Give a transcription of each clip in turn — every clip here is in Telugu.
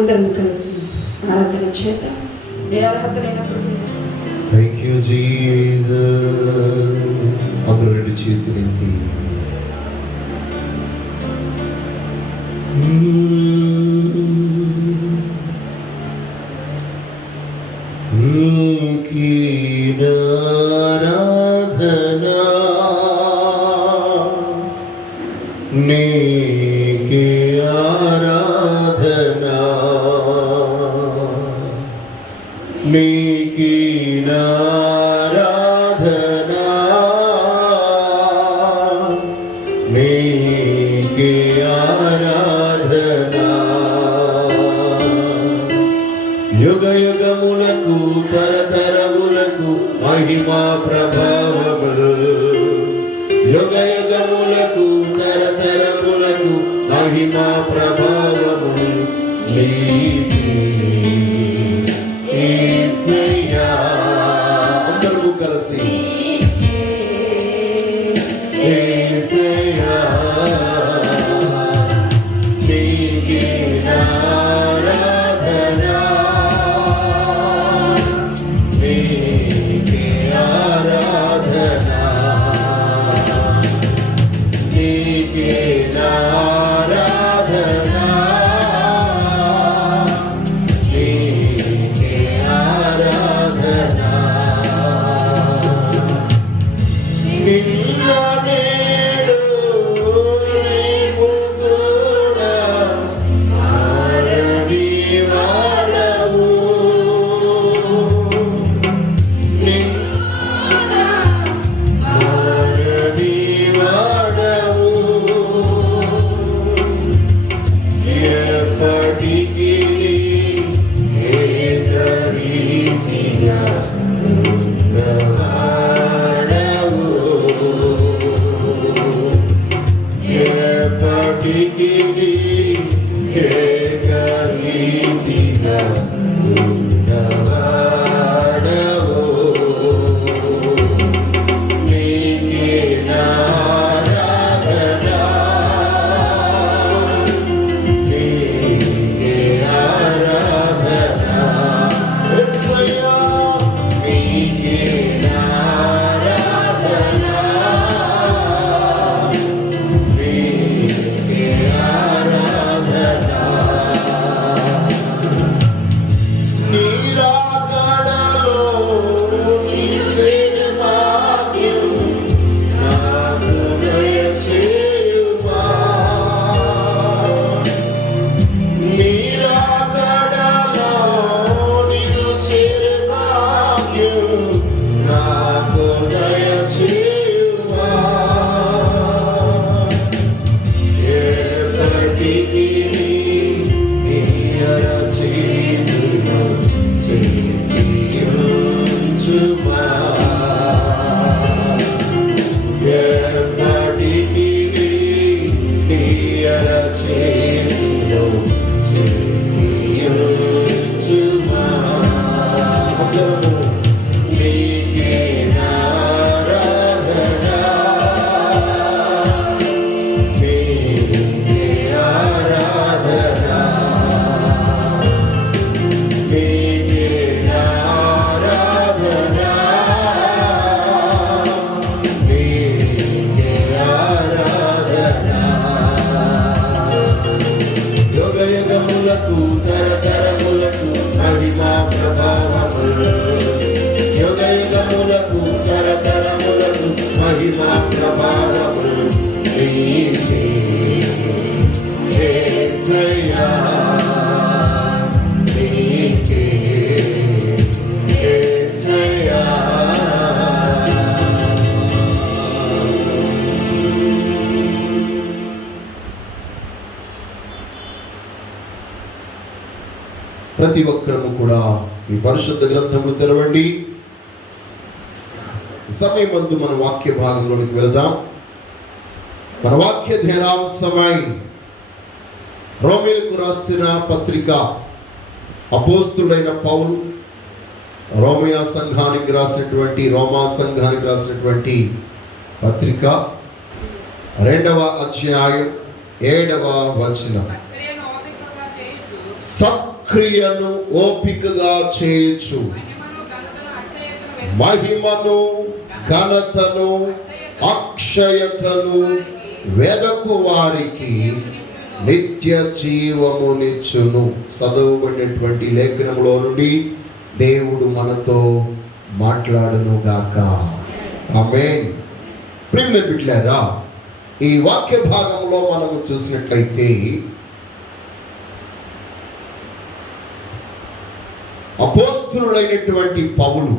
అందరం కలిసి ఆరాధన చేద్దాం. ఏ అర్హత లేనప్పుడు థ్యాంక్ యూ జీసస్. అందరూ రెండు చేతులెత్తి నీకే ఆరాధనా, నీకే ఆరాధనా, నీకే ఆరాధనా. యుగ యుగములకు తరతరములకు మహిమా ప్రభావములు, యుగ యుగములకు తరతరములకు మహిమా ప్రభావములు నీకే యేసయ్యా. అందరూ కలిసి యేసయ్యా, నీకే ఆరాధనా, నీకే ఆరాధనా, నీకే ఆరాధనా, నీకే ఆరాధనా. నిన్న నేడు రేపు కూడా మారని వాడవు, మారని వాడవు, ఎప్పటికీ ఏకరీతిగా ఉన్నవాడవు, ఎప్పటికీ ఏకరీతిగా ఉన్నవాడవు. నీకే ఆరాధనా, నీకే ఆరాధనా. యేసయ్యా, నీకే ఆరాధనా, నీకే ఆరాధనా. నీ రాకడలో నీ చేరు భాగ్యం నాకు దయచేయుమా. నీ రాకడలో నిన్ను చేరు భాగ్యం నాకు దయచేయుమా. ఎప్పటికీ నీ అరచేతిలో చేతియుంచుమా. ఎప్పటికీ నీ అరచేతిలో చేతియుంచుమా. అందరము నీకే ఆరాధనా, నీకే ఆరాధనా, నీకే ఆరాధనా, నీకే ఆరాధనా. యుగ యుగములకు తరతరములకు మహిమా ప్రభావములు, యుగ యుగములకు తరతరములకు మహిమా ప్రభావములు నీకే యేసయ్యా, నీకే యేసయ్యా. ప్రతి ఒక్కరము కూడా ఈ పరిశుద్ధ గ్రంథమును తెరవండి. సమయమందు మన వాక్య భాగంలోనికి వెళదాం. మన వాక్య ధ్యానాంశమై రోమీయులకు రాసిన పత్రిక అపోస్తులైన పౌలు రోమా సంఘానికి రాసినటువంటి పత్రిక 2వ అధ్యాయం 7వ వచనం. సక్రియను ఓపికగా చేయొచ్చు, మహిమను ఘనతను అక్షయతను వెదకు వారికి నిత్య జీవమునిచ్చును. చదవబడినటువంటి లేఖనములో నుండి దేవుడు మనతో మాట్లాడును గాక. ఆమేన్. ప్రియమైన బిడ్డలారా, ఈ వాక్య భాగంలో మనము చూసినట్లయితే అపోస్తలుడైనటువంటి పౌలు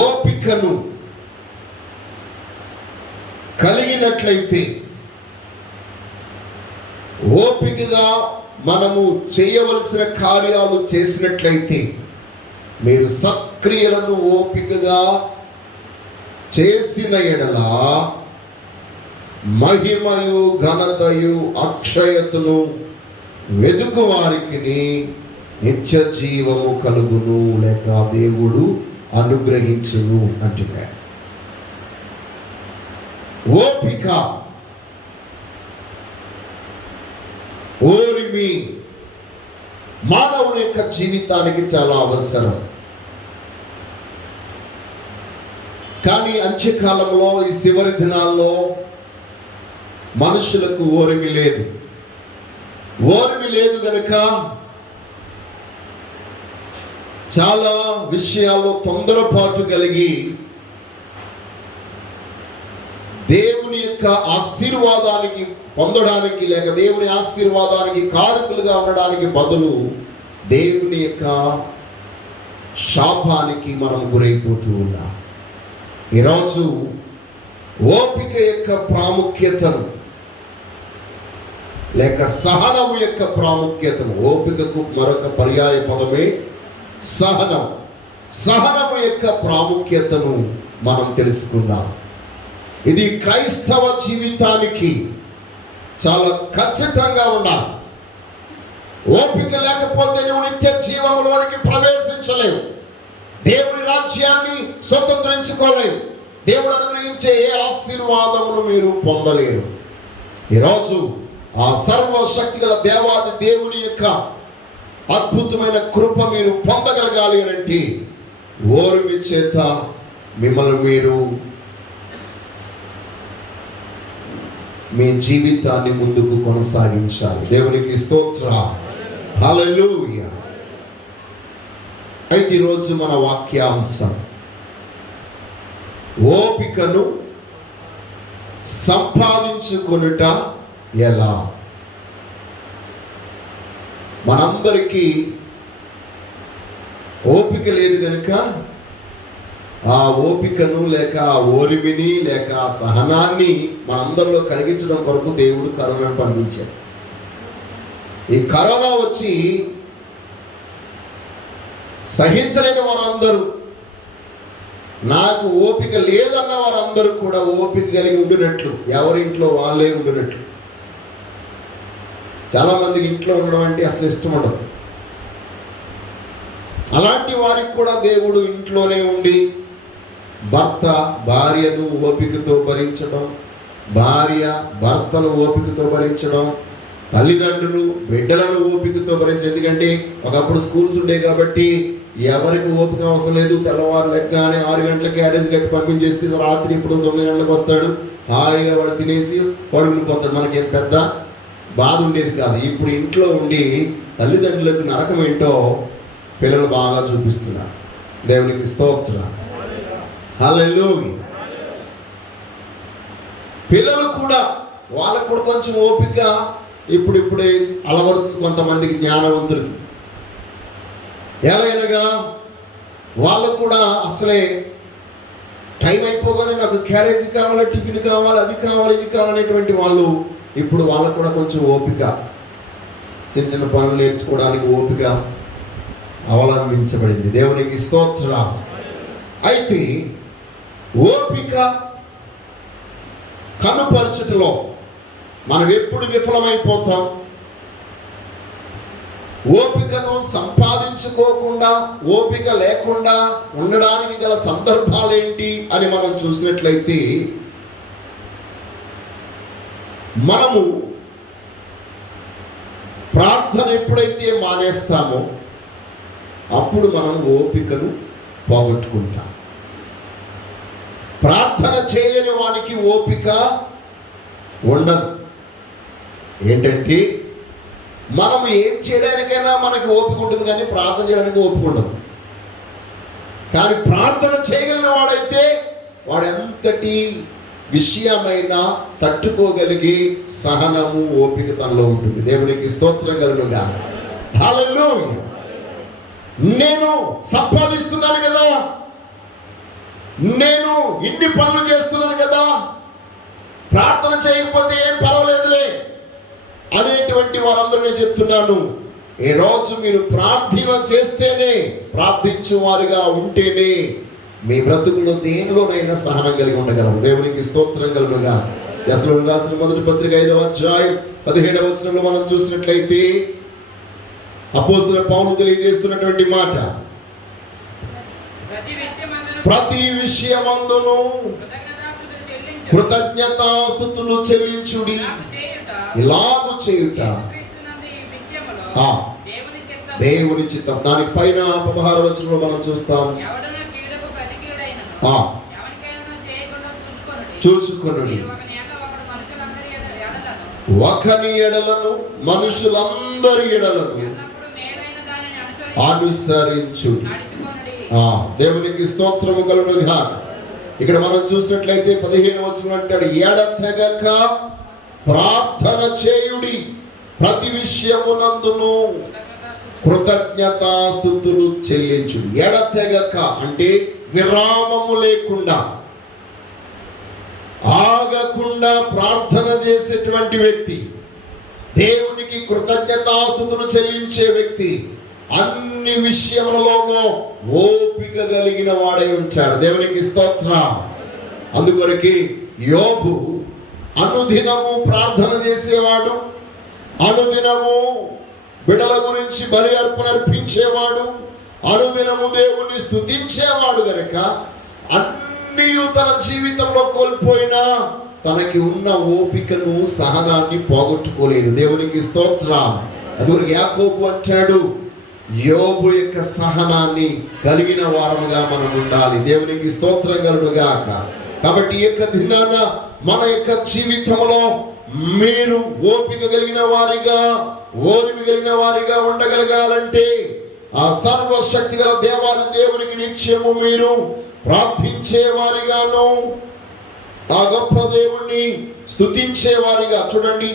ఓపికను కలిగినట్లయితే, ఓపికగా మనము చేయవలసిన కార్యాలు చేసినట్లయితే, మీరు సక్రియలను ఓపికగా చేసిన ఎడల మహిమయు ఘనతయు అక్షయతను వెదుకు వారికి నిత్య జీవము కలుగును, లేక దేవుడు అనుగ్రహించును అంటున్నాడు. ఓపిక, ఓరిమి మానవుని యొక్క జీవితానికి చాలా అవసరం. కానీ అంత్యకాలంలో, ఈ చివరి దినాల్లో మనుషులకు ఓరిమి లేదు. ఓరిమి లేదు గనుక చాలా విషయాల్లో తొందరపాటు కలిగి దేవుని యొక్క ఆశీర్వాదానికి పొందడానికి, లేక దేవుని ఆశీర్వాదానికి కారకులుగా ఉండడానికి బదులు దేవుని యొక్క శాపానికి మనం గురైపోతూ ఉన్నాం. ఈరోజు ఓపిక యొక్క ప్రాముఖ్యతను, లేక సహనము యొక్క ప్రాముఖ్యతను, ఓపికకు మరొక పర్యాయ పదమే సహనం. సహనము యొక్క ప్రాముఖ్యతను మనం తెలుసుకుందాం. ఇది క్రైస్తవ జీవితానికి చాలా ఖచ్చితంగా ఉండాలి. ఓపిక లేకపోతే నువ్వు నిత్య జీవంలోనికి ప్రవేశించలేవు, దేవుని రాజ్యాన్ని స్వతంత్రించుకోలేవు, దేవుడు అనుగ్రహించే ఏ ఆశీర్వాదమును మీరు పొందలేరు. ఈరోజు ఆ సర్వశక్తి గల దేవాది దేవుని యొక్క అద్భుతమైన కృప మీరు పొందగలగాలి అంటే ఓర్మి చేత మిమ్మల్ని మీరు మీ జీవితాన్ని ముందుకు కొనసాగించాలి. దేవునికి స్తోత్రం. హల్లెలూయా. అయితే ఈరోజు మన వాక్యాంశం ఓపికను సంపాదించుకొనుట ఎలా. మనందరికీ ఓపిక లేదు కనుక ఆ ఓపికను, లేక ఆ ఓరిమిని, లేక ఆ సహనాన్ని మనందరిలో కలిగించడం కొరకు దేవుడు కరోనాను పంపించాడు. ఈ కరోనా వచ్చి సహించలేని వారందరూ, నాకు ఓపిక లేదన్న వారందరూ కూడా ఓపిక కలిగి ఉండినట్లు, ఎవరింట్లో వాళ్ళే ఉండినట్లు. చాలా మందికి ఇంట్లో ఉండడం అంటే అసలు ఇష్టం ఉండదు. అలాంటి వారికి కూడా దేవుడు ఇంట్లోనే ఉండి భర్త భార్యను ఓపికతో భరించడం, భార్య భర్తను ఓపికతో భరించడం, తల్లిదండ్రులు బిడ్డలను ఓపికతో భరించడం. ఎందుకంటే ఒకప్పుడు స్కూల్స్ ఉండే కాబట్టి ఎవరికి ఓపిక అవసరం లేదు. తెల్లవారు లెక్కగానే 6 గంటలకి అడ్రస్ కట్టి పంపించేస్తే రాత్రి ఇప్పుడు 9 గంటలకు వస్తాడు, హాయిగా వాడు తినేసి పడుకుని పోతాడు. మనకి పెద్ద బాధ ఉండేది కాదు. ఇప్పుడు ఇంట్లో ఉండి తల్లిదండ్రులకు నరకం ఏంటో పిల్లలు బాగా చూపిస్తున్నారు. దేవునికి స్తోత్రం. హల్లెలూయా. పిల్లలు కూడా, వాళ్ళకు కూడా కొంచెం ఓపిక ఇప్పుడిప్పుడే అలవడుతుంది కొంతమందికి, జ్ఞానవంతులకి. ఎలాగైనా వాళ్ళు కూడా అసలే టైం అయిపోగానే నాకు క్యారేజీ కావాలి, టిఫిన్ కావాలి, అది కావాలి, ఇది కావాలనేటువంటి వాళ్ళు ఇప్పుడు వాళ్ళకు కూడా కొంచెం ఓపిక, చిన్న చిన్న పనులు నేర్చుకోవడానికి ఓపిక అవలంబించబడింది. దేవునికి స్తోత్రం. అయితే ఓపిక కనుపరచుటలో మనం ఎప్పుడు విఫలమైపోతాం? ఓపికను సంపాదించుకోకుండా, ఓపిక లేకుండా ఉండడానికి గల సందర్భాలు ఏంటి అని మనం చూసినట్లయితే, మనము ప్రార్థన ఎప్పుడైతే మానేస్తామో అప్పుడు మనం ఓపికను పోగొట్టుకుంటాం. ప్రార్థన చేయని వానికి ఓపిక ఉండదు. ఏంటంటే మనం ఏం చేయడానికైనా మనకి ఓపిక ఉంటుంది, కానీ ప్రార్థన చేయడానికి ఓపిక ఉండదు. కానీ ప్రార్థన చేయగలిగిన వాడైతే వాడు ఎంతటి విషయమైనా తట్టుకోగలిగి సహనము ఓపిక తనలో ఉంటుంది. దేవునికి స్తోత్రం కలుగుగా. హల్లెలూయా. నేను సంపాదిస్తున్నాను కదా, నేను ఇన్ని పనులు చేస్తున్నాను కదా, ప్రార్థన చేయకపోతే ఏం పర్వాలేదులే అనేటువంటి వారందరూ నేను చెప్తున్నాను. ఈ రోజు మీరు ప్రార్థన చేస్తేనే, ప్రార్థించే వారుగా ఉంటేనే మీ బ్రతుకులో దేనిలోనైనా సహనం కలిగి ఉండగలరు. దేవునికి స్తోత్రం కలుగుగా. దశలోని రాసిన మొదటి పత్రిక 5వ అధ్యాయం 17వ వచనంలో మనం చూసినట్లయితే అపోస్తలుడైన పౌలు తెలియజేస్తున్నటువంటి మాట, ప్రతి విషయమందును కృతజ్ఞతాస్తుతులు చెల్లించుడి, ఇలాగు చేయుట దేవుని చిత్తం. దానిపైన 16వ వచనంలో మనం చూస్తాం, చూచుకొనుడి, ఒకని ఎడలను మనుషులందరి ఎడలను అనుసరించుడి. దేవునికి స్తోత్రము కలుగునుగా. ఇక్కడ మనం చూసినట్లయితే 15వ వచనం అంటాడు, ఎడతెగక ప్రార్థన చేయుడి, ప్రతి విషయమునందును కృతజ్ఞతాస్తుతులు చెల్లించుడి. ఎడతెగక అంటే విరామము లేకుండా, ఆగకుండా ప్రార్థన చేసేటువంటి వ్యక్తి, దేవునికి కృతజ్ఞతాస్తుతులు చెల్లించే వ్యక్తి అన్ని విషయములలోనూ ఓపిక కలిగిన వాడై ఉంటాడు. దేవునికి స్తోత్రం. అందుకొరకు యోబు అనుదినము ప్రార్థన చేసేవాడు, అనుదినము బిడల గురించి బలి అర్పణ అర్పించేవాడు, అనుదినము దేవుణ్ణి స్తుతించేవాడు గనుక అన్నీ తన జీవితంలో కోల్పోయినా తనకి ఉన్న ఓపికను, సహనాన్ని పోగొట్టుకోలేదు. దేవునికి స్తోత్రం. అందువరకు యాకోబు అంటాడు, యోబు యొక్క సహనాన్ని కలిగిన వారముగా మనం ఉండాలి. దేవునికి స్తోత్రం కలుగుగాక. కాబట్టి ఈ యొక్క దినాన మన యొక్క జీవితంలో మీరు ఓపిక కలిగిన వారిగా, ఓర్మి కలిగిన వారిగా ఉండగలగాలంటే ఆ సర్వశక్తి గల దేవాది దేవునికి నిత్యము మీరు ప్రార్థించే వారిగాను, ఆ గొప్ప దేవుణ్ణి స్తుతించే వారిగా. చూడండి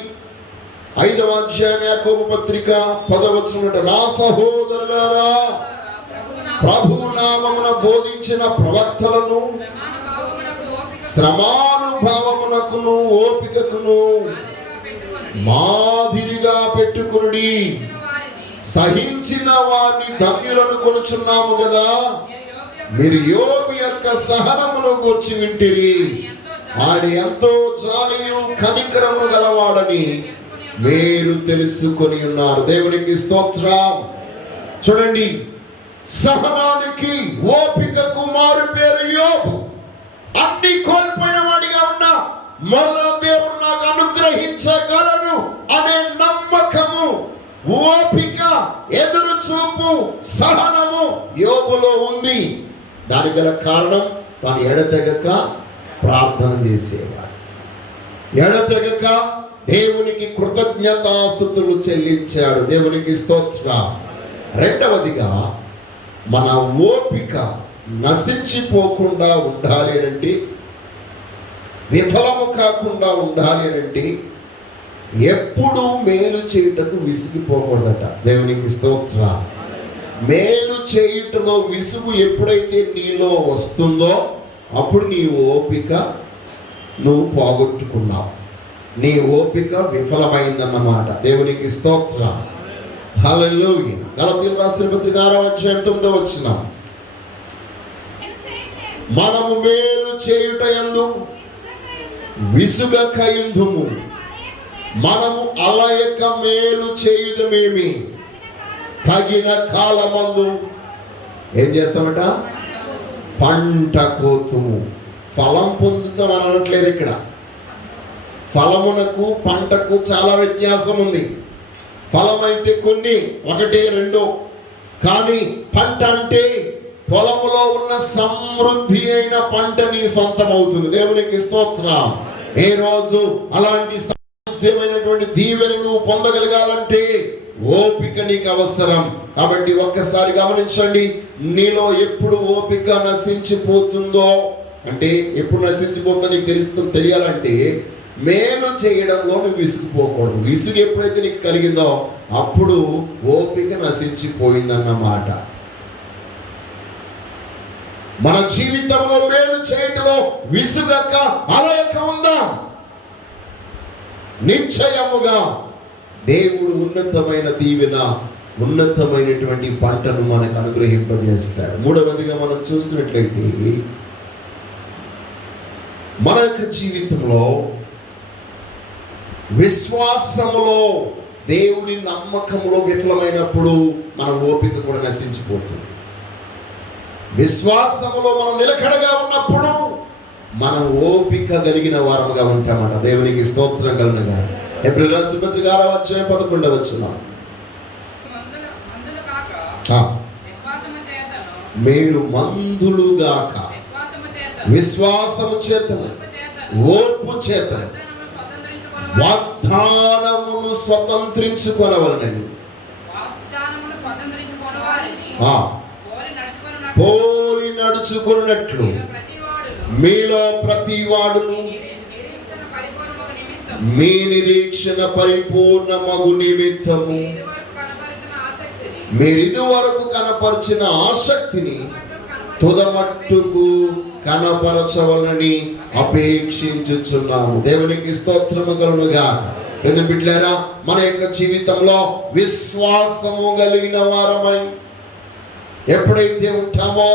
5వ అధ్యాయం యాకోబు పత్రిక 10వ వచనం, నా సహోదరులారా, ప్రభు నామమున బోధించిన ప్రవక్తలను శ్రమానుభవమునకును ఓపికకును మాదిరిగా పెట్టుకునుడి, సహించిన వారిని ధన్యులను కొనుచున్నాము కదా. మీరు యోబు యొక్క సహనమును గూర్చి వింటిరి, ఆయన ఎంతో జాలియు కనికరము గలవాడని మీరు తెలుసుకొని ఉన్నారు. దేవునికి స్తోత్రం. చూడండి, సహనానికి ఓపికకు మారు పేరు యోబు. అన్ని కోల్పోయిన వాడిగా ఉన్నా మరో దేవుడు నాకు అనుగ్రహించగలడు అనే నమ్మకము, ఓపిక, ఎదురు చూపు, సహనము యోబులో ఉంది. దానికి గల కారణం తాను ఎడతెగక ప్రార్థన చేసేవాడు, ఎడతెగక దేవునికి కృతజ్ఞతాస్తుతులు చెల్లించాడు. దేవునికి స్తోత్రం. రెండవదిగా మన ఓపిక నశించిపోకుండా ఉండాలి అనండి, విఫలము కాకుండా ఉండాలి అనండి, ఎప్పుడు మేలు చేయుటకు విసిగిపోకూడదట. దేవునికి స్తోత్రం. మేలు చేయుటలో విసుగు ఎప్పుడైతే నీలో వస్తుందో అప్పుడు నీ ఓపిక నువ్వు పోగొట్టుకున్నావు, నీ ఓపిక విఫలమైందన్నమాట. దేవునికి స్తోత్రం. హల్లెలూయా. గలతీయులకు రాసిన పత్రిక 6వ అధ్యాయం 9వ వచనం, మనము మేలు చేయుట యందు విసుగకయుందుము, మనము అలయక మేలు చేయుదమేమి, తగిన కాలమందు ఏం చేస్తామట, పంట కోతుము. ఫలం పొందుతాం అనట్లేదు ఇక్కడ. ఫలమునకు పంటకు చాలా వ్యత్యాసం ఉంది. ఫలమైతే కొన్ని, 1, 2. కానీ పంట అంటే పొలంలో ఉన్న సమృద్ధి అయిన పంట నీ సొంతం అవుతుంది. దేవునికి స్తోత్రం. ఏ రోజు అలాంటి సమృద్ధమైనటువంటి దీవెనలు పొందగలగాలంటే ఓపిక నీకు అవసరం. కాబట్టి ఒక్కసారి గమనించండి, నీలో ఎప్పుడు ఓపిక నశించిపోతుందో, అంటే ఎప్పుడు నశించిపోతుందో నీకు తెలియాలంటే మేలు చేయడంలో నువ్వు విసుగుపోకూడదు. విసుగు ఎప్పుడైతే నీకు కలిగిందో అప్పుడు ఓపిక నశించిపోయిందన్నమాట. మన జీవితంలో మేలు చేయటంలో విసుగక అలయక ఉందా, నిశ్చయముగా దేవుడు ఉన్నతమైన దీవెన, ఉన్నతమైనటువంటి పంటను మనకు అనుగ్రహింపజేస్తాడు. మూడవదిగా మనం చూసినట్లయితే మన యొక్క జీవితంలో విశ్వాసములో దేవుని నమ్మకంలో విఫలమైనప్పుడు మన ఓపిక కూడా నశించిపోతుంది. విశ్వాసములో మనం నిలకడగా ఉన్నప్పుడు మనం ఓపిక కలిగిన వారముగా ఉంటామట. దేవునికి స్తోత్రం కలుగునుగా. హెబ్రీయుల రాసిన పత్రిక 6వ అధ్యాయం 11వ వచనం. మీరు మందులుగాక విశ్వాసము చేతను ఓర్పు చేతను వాగ్దానమును స్వతంత్రించుకొనవలెనని పోలి నడుచుకున్నట్లు మీలో ప్రతి వాడును మీ నిరీక్షణ పరిపూర్ణమగు నిమిత్తము మీరు ఇదివరకు కనపరిచిన ఆసక్తిని తుదమట్టుకు కనపరచవలని అపేక్షించుచున్నాము. దేవునికి స్తోత్రము కలుగునుగా. బిడ్డలారా, మన యొక్క జీవితంలో విశ్వాసము కలిగిన వారమై ఎప్పుడైతే ఉంటామో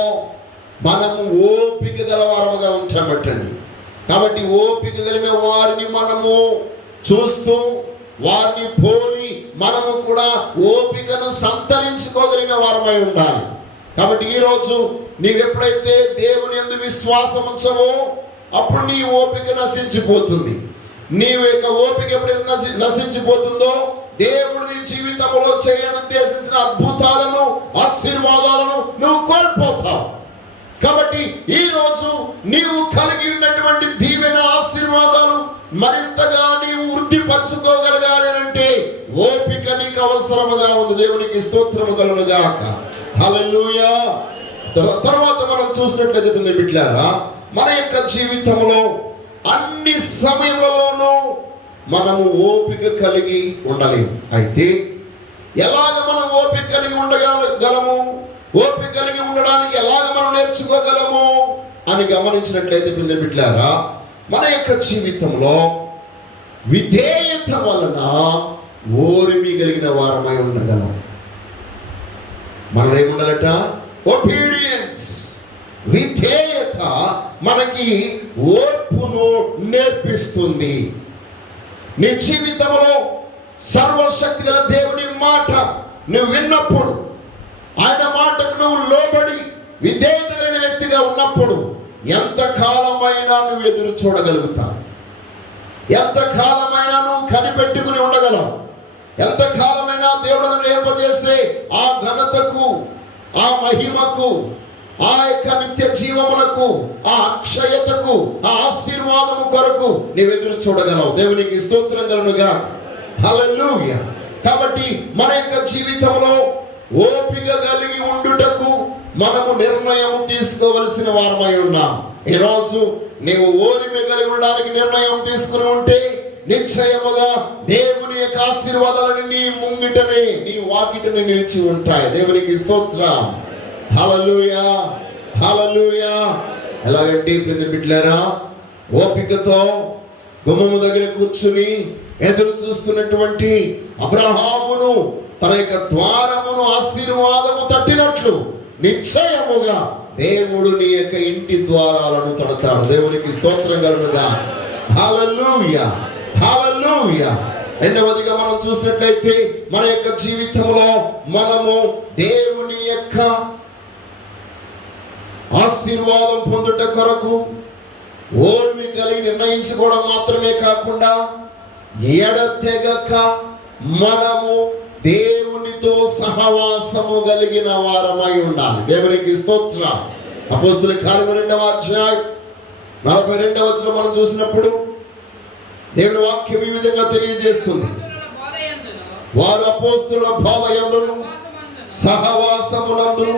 మనము ఓపిక గల వారముగా ఉంటామటండి. కాబట్టి ఓపిక కలిగిన వారిని మనము చూస్తూ వారిని పోలి మనము కూడా ఓపికను సంతరించుకోగలిగిన వారమై ఉండాలి. కాబట్టి ఈరోజు నీవెప్పుడైతే దేవుని యందు విశ్వాసం ఉంచవో అప్పుడు నీ ఓపిక నశించిపోతుంది. నీ యొక్క ఓపిక ఎప్పుడైతే నశించిపోతుందో దేవుడు నీ జీవితంలో చేయనుద్దేశించిన అద్భుతాలను, ఆశీర్వాదాలను నువ్వు కోల్పోతావు. కాబట్టి ఈ రోజు నీవు కలిగి ఉన్నటువంటి దీవెన, ఆశీర్వాదాలు మరింతగా నీవు వృద్ధిపరచుకోగలగాలి అంటే ఓపిక నీకు అవసరముగా ఉంది. దేవునికి స్తోత్రము కలుగునుగాక. హల్లెలూయా. తర్వాత మనం చూసినట్లయితే బిడ్డలారా, మన యొక్క జీవితంలో అన్ని సమయంలోనూ మనము ఓపిక కలిగి ఉండలేము. అయితే ఎలాగ మనం ఓపిక కలిగి ఉండగలము, ఓపిక కలిగి ఉండడానికి ఎలాగ మనం నేర్చుకోగలము అని గమనించినట్లయితే బిడ్డలారా, మన యొక్క జీవితంలో విధేయత వలన ఓర్మి కలిగిన వారమై ఉండగలం. మనం ఏముండాలట? ఒబీడియన్స్. విధేయత మనకి ఓర్పును నేర్పిస్తుంది. నీ జీవితంలో సర్వశక్తి గల దేవుని మాట నువ్వు విన్నప్పుడు, ఆయన మాటకు నువ్వు లోబడి విధేయత కలిగిన వ్యక్తిగా ఉన్నప్పుడు ఎంత కాలమైనా నువ్వు ఎదురు చూడగలుగుతావు. ఎంత కాలమైనా నువ్వు కనిపెట్టుకుని ఉండగలవు. ఎంత కాలమైనా దేవుడు అనుగ్రహింపజేస్తే ఆ ఘనతకు, ఆ మహిమకు, ఆ యొక్క నిత్య జీవమునకు, ఆ అక్షయతకు, ఆ ఆశీర్వాదము కొరకు నీవు ఎదురు చూడగలవు. దేవునికి స్తోత్రం కలుగునుగా. హల్లెలూయా. కాబట్టి మన యొక్క జీవితంలో ఓపిక కలిగి ఉండుటకు మనము నిర్ణయం తీసుకోవలసిన వారమై ఉన్నాం. ఈరోజు నీవు ఓర్మి కలిగి ఉండడానికి నిర్ణయం తీసుకుని ఉంటే నిశ్చయముగా దేవుని యొక్క ఆశీర్వాదాలను నీ ముంగిటనే, నీ వాకిటనే నిలిచి ఉంటాయి. దేవునికి స్తోత్రం. హల్లెలూయా, హల్లెలూయా. ఎలాగంటే బిడ్డలారా, ఓపికతో గుమ్మము దగ్గర కూర్చుని ఎదురు చూస్తున్నటువంటి అబ్రహామును తన యొక్క ద్వారమును ఆశీర్వాదము తట్టినట్లు నిశ్చయముగా దేవుడు నీ యొక్క ఇంటి ద్వారాలను తడతాడు. దేవునికి స్తోత్రం కలుగునుగా. హల్లెలూయా, హల్లెలూయా. రెండవదిగా మనం చూసినట్లయితే మన యొక్క జీవితంలో మనము దేవుని యొక్క ఆశీర్వాదం పొందుట కొరకు ఓర్మి కలిగి నిర్ణయించుకోవడం మాత్రమే కాకుండా ఎడతెగక మనము దేవునితో సహవాసము కలిగిన వారమై ఉండాలి. దేవునికి స్తోత్రం. అపోస్తుల కార్యములు 2వ అధ్యాయం 42వ వచనం మనం చూసినప్పుడు దేవుని వాక్యం ఈ విధంగా తెలియజేస్తుంది. వారు అపోస్తుల బోధ యందును సహవాసమునందును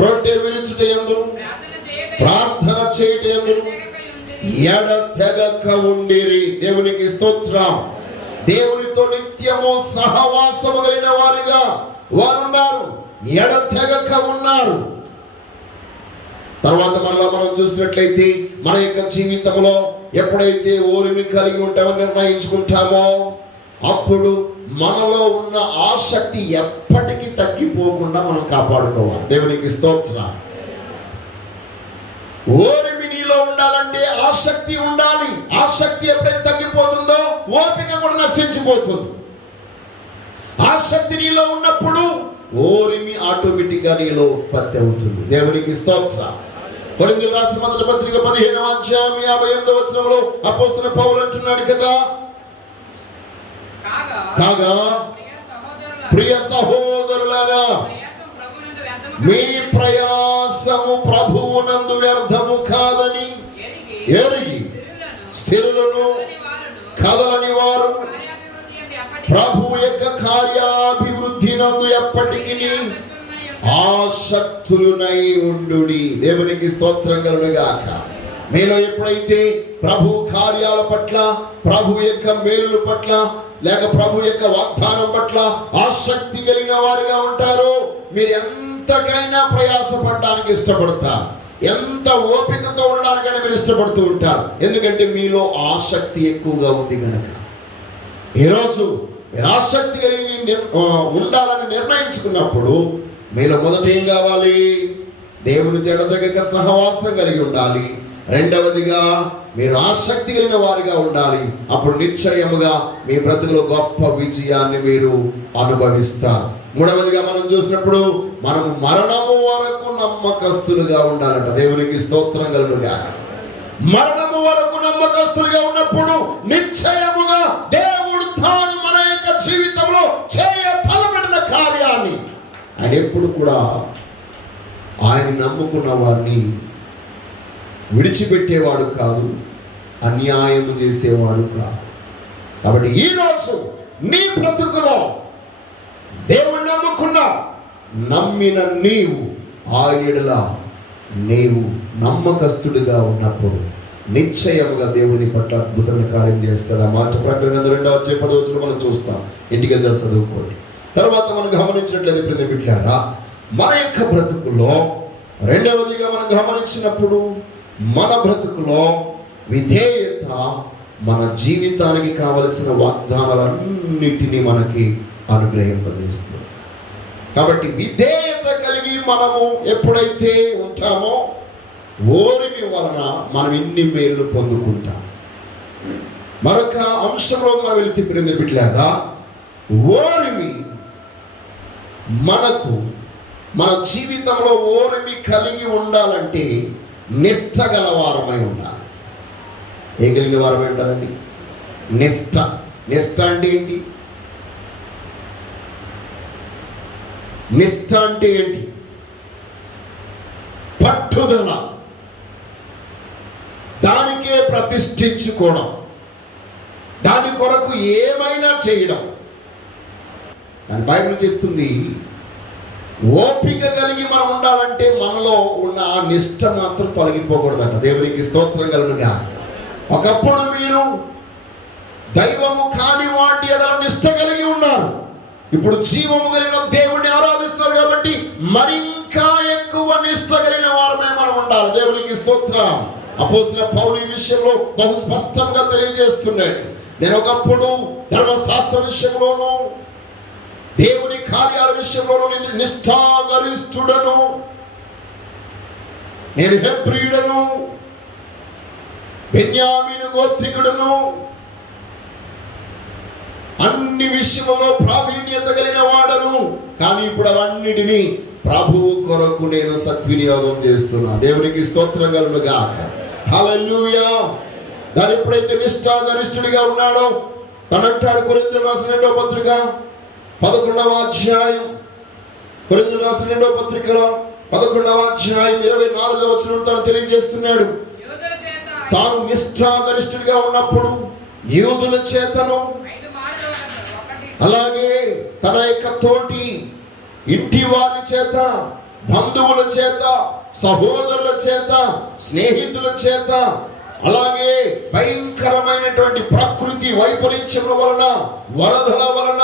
రొట్టె విరుచుట యందును ప్రార్థన చేయుట యందును ఎడతెగక ఉండిరి. దేవునికి స్తోత్రం. దేవునితో నిత్యము సహవాసము కలిగిన వారిగా వారు ఉన్నారు, ఎడతెగక ఉన్నారు. తర్వాత మనలో మనం చూసినట్లయితే మన యొక్క జీవితంలో ఎప్పుడైతే ఓరిమి కలిగి ఉంటామో నిర్ణయించుకుంటామో అప్పుడు మనలో ఉన్న ఆసక్తి ఎప్పటికీ తగ్గిపోకుండా మనం కాపాడుకోవాలి. దేవునికి స్తోత్రం. ఓరిమి నీలో ఉండాలంటే ఆసక్తి ఉండాలి. ఆసక్తి ఎప్పుడైతే తగ్గిపోతుందో ఓపిక కూడా నశించిపోతుంది. ఆసక్తి నీలో ఉన్నప్పుడు ఓరిమి ఆటోమేటిక్ గా నీలో ఉత్పత్తి అవుతుంది. దేవునికి స్తోత్రం. కొరింథీయులకు రాసిన మొదటి పత్రిక 15వ అధ్యాయం 58వ వచనంలో అపోస్తలుడైన పౌలు అంటున్నాడు కదా, కాగా ప్రియ సహోదరులారా, మీ ప్రయాసము ప్రభువునందు వ్యర్థము కాదని ఎరిగి స్థిరులను కదలని వారు ప్రభువు యొక్క కార్యాభివృద్ధి నందు ఎప్పటికీ ఆసక్తులునై ఉండుడి. దేవునికి స్తోత్రం కలుగుగాక. మీలో ఎప్పుడైతే ప్రభు కార్యాల పట్ల, ప్రభు యొక్క మేలుల పట్ల, లేక ప్రభు యొక్క వాగ్దానం పట్ల ఆసక్తి కలిగిన వారుగా ఉంటారో మీరు ఎంతకైనా ప్రయాసపడడానికి ఇష్టపడతారు, ఎంత ఓపికతో ఉండడానికైనా మీరు ఇష్టపడుతూ ఉంటారు. ఎందుకంటే మీలో ఆసక్తి ఎక్కువగా ఉంది కనుక. ఈరోజు మీరు ఆసక్తి కలిగి ఉండాలని నిర్ణయించుకున్నప్పుడు మీలో మొదట ఏం కావాలి? దేవుని ఎడతెగక సహవాసం కలిగి ఉండాలి. రెండవదిగా మీరు ఆసక్తి కలిగిన వారిగా ఉండాలి. అప్పుడు నిశ్చయముగా మీ బ్రతుకులో గొప్ప విజయాన్ని మీరు అనుభవిస్తారు. మూడవదిగా మనం చూసినప్పుడు మనం మరణము వరకు నమ్మకస్తులుగా ఉండాలంట. దేవునికి స్తోత్రం కలుగుగా. మరణము వరకు నమ్మకస్తులుగా ఉన్నప్పుడు నిశ్చయముగా దేవుడు తాను మన యొక్క జీవితంలో చేయ తలపెట్టిన కార్యాన్ని ఆయన ఎప్పుడు కూడా ఆయన నమ్ముకున్న వారిని విడిచిపెట్టేవాడు కాదు, అన్యాయము చేసేవాడు కాదు. కాబట్టి ఈరోజు నీ బ్రతుకులో దేవుణ్ణి నమ్మిన నీవు ఆయనలా నీవు నమ్మకస్తుడిగా ఉన్నప్పుడు నిశ్చయముగా దేవుని పట్ల అద్భుతమైన కార్యం చేస్తాడు. ఆ మాట ప్రకటన 2వ అధ్యాయం 10వ వచనం మనం చూస్తాం. ఇంటికి అందరూ చదువుకోండి. తర్వాత మనం గమనించినట్లయితే ఇప్పుడు బిడ్డలారా, మన యొక్క బ్రతుకులో రెండవదిగా మనం గమనించినప్పుడు మన బ్రతుకులో విధేయత మన జీవితానికి కావలసిన వాగ్దానాలన్నిటినీ మనకి అనుగ్రహింపజేస్తుంది. కాబట్టి విధేయత కలిగి మనము ఎప్పుడైతే ఉంటామో ఓరిమి వలన మనం ఇన్ని మేలు పొందుకుంటాం. మరొక అంశంలో మనం వెళితే బిడ్డలారా, ఓరిమి మనకు మన జీవితంలో ఓరిమి కలిగి ఉండాలంటే నిష్ఠ గలవారమై ఉండాలి. ఏ కలిగిన వారమై ఉండాలండి? నిష్ఠ. నిష్ఠ అంటే ఏంటి? నిష్ఠ అంటే ఏంటి? పట్టుదల, దానికే ప్రతిష్ఠించుకోవడం, దాని కొరకు ఏమైనా చేయడం. అని బైబిల్ చెప్తుంది. ఓపిక కలిగి మనం ఉండాలంటే మనలో ఉన్న ఆ నిష్ఠ మాత్రం తొలగిపోకూడదట. దేవునికి స్తోత్రం కలుగుగా. ఒకప్పుడు మీరు దైవము కాని వాటి ఎడల నిష్ఠ కలిగి ఉన్నారు. ఇప్పుడు జీవము కలిగిన దేవుణ్ణి ఆరాధిస్తారు కాబట్టి మరింకా ఎక్కువ నిష్ఠ కలిగిన వారమే మనం ఉండాలి. దేవునికి స్తోత్రం. అపోస్తలుడైన పౌలు ఈ విషయంలో బహు స్పష్టంగా తెలియజేస్తున్నాడు. నేను ఒకప్పుడు ధర్మశాస్త్ర విషయంలోనూ దేవుని కార్యాల విషయంలోనూ నిష్ఠాగరిష్ఠుడను, నేను హెబ్రీయుడను, బెన్యామీను గోత్రికుడను, అన్ని విషయంలో ప్రావీణ్యత కలిగిన వాడను. కానీ ఇప్పుడు అవన్నిటినీ ప్రభువు కొరకు నేను సద్వినియోగం చేస్తున్నా. దేవునికి స్తోత్రం కలుగుగా. హల్లెలూయా. దాని ఎప్పుడైతే నిష్ఠాగరిష్ఠుడిగా ఉన్నాడో తనంటాడు కొరింథీయులకు రాసిన 2వ పత్రిక 11వ అధ్యాయం, కొరింథీయులకు రాసిన 2వ పత్రికలో 11వ అధ్యాయం 24వ వచనం తను తెలియజేస్తున్నాడు. తాను నిష్ఠాగరిష్ఠుడిగా ఉన్నప్పుడు యూదుల చేతను అలాగే తన యొక్క తోటి ఇంటి వారి చేత, బంధువుల చేత, సహోదరుల చేత, స్నేహితుల చేత, అలాగే భయంకరమైనటువంటి ప్రకృతి వైపరీత్యముల వలన, వరదల వలన,